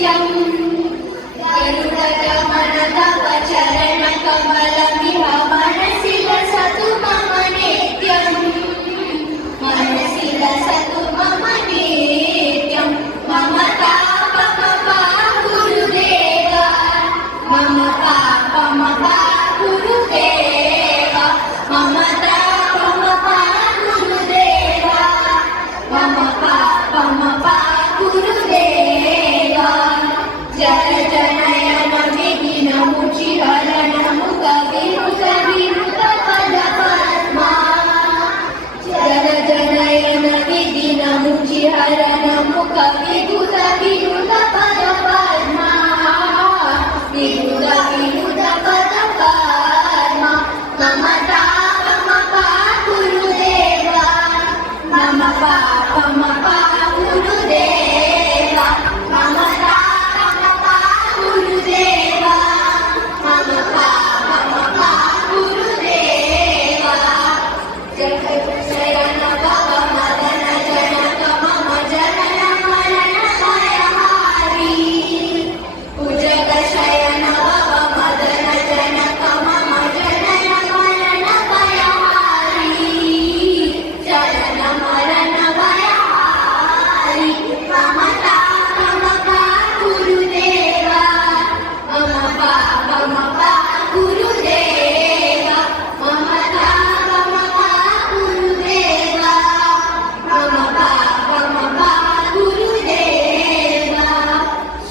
नित्यं गरुडगमन तव चरण कमलमिह मनसि लसतु मम नित्यं मनसि लसतु मम नित्यं मम पापम गुरुदेव मम पापम गुरुदेव मम तापम गुरुदेव मम पापम गुरुदेव जय जनयन विघ्नमुचि हरण मुख विरुत विरुत पद पद्मा जय जनयन विघ्नमुचि हरण मुख विरुत विरुत पद पद्मा विरुत विरुत पद पद्मा मम तापम गुरुदेव मम पापम गुरुदेव मम तापम गुरुदेव मम पापम गुरुदेव जगज्जयन भव मदन जनक मम जनन मरण भयहारी भुजगशयन भव मदन जनक मम जनन मरण भयहारी जनन मरण भयहारी मम तापम गुरुदेव मम पापम गुरुदेव मम तापम गुरुदेव मम पापम गुरुदेव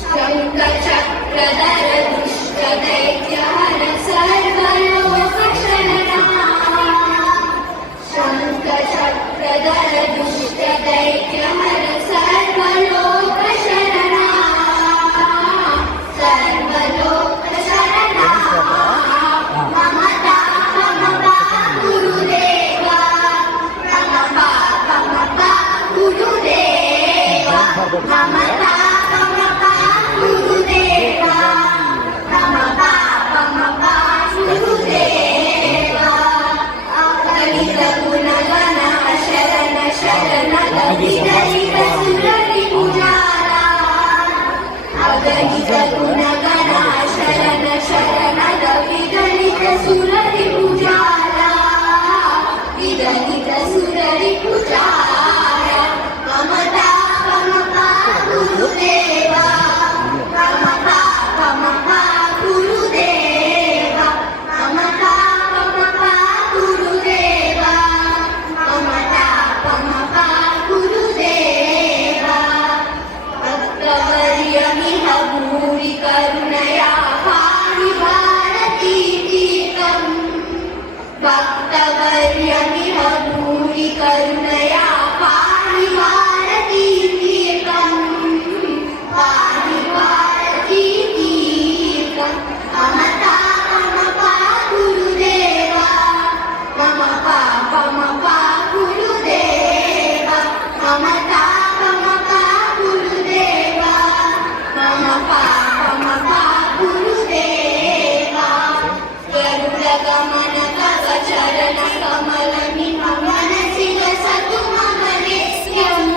शङ्खचक्रधर दुष्टदैत्यहर सर्वलोकशरणा शङ्खचक्रधर दुष्टदैत्यहर सर्वलोकशरणा सर्वलोकशरणा मम तापम गुरुदेव मम पापम गुरुदेव मम तापम गुरुदेव मम पापम गुरुदेव अगणित गुणगण शरण शरण गदित सुररि पुजारा अगणित गुणगण शरण शरण गदित सुररि पुजारा विदलित सुररि पुजारा मम तापम गुरुदेव मम पापम गुरुदेव मम तापम गुरुदेव मम तापम गुरुदेव भक्तवर्यमिह भूरि करुणया पाहि भारती तीर्थम् भक्तवर्यमिह भूरि करुणया पाहि भारती तीर्थम् पाहि भारती तीर्थम् मम तापम गुरुदेव मम पापम गुरुदेव मम तापम गुरुदेव मम पापम गुरुदेव गरुडगमन तव चरण कमलमिह मनसि लसतु मम नित्यम्